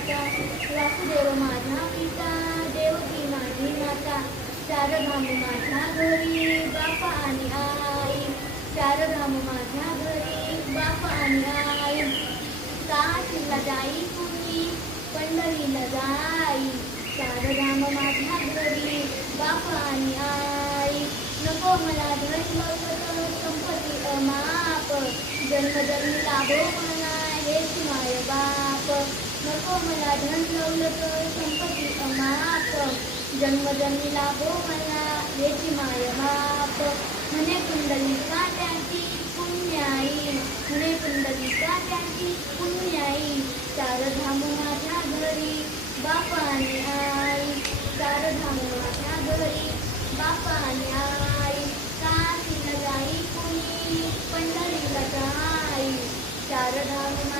माता वासुदेव माझा पिता देवकी माझी माता चारधाम माझ्या घरी बाप आणि आई. चारधाम माझ्या घरी बापा आणि आई. काशीला जाई कुणी पंढरीला जाई. चारधाम माझ्या घरी बाप आणि आई. नको मला धन दौलत संपत्ती अमाप. जन्मजन्मी लाभो मला माय बाप नको मला धन दौलत संपत्ती अमाप जन्मजन्मी लाभो मला माय बाप म्हणे कुंडलिका त्याची पुण्याई म्हणे कुंडलिका त्याची पुण्याई चार धाम माझ्या घरी बाप आई चार धाम माझ्या घरी आई काशीला जाई कुणी पंढरीला जाई चार धाम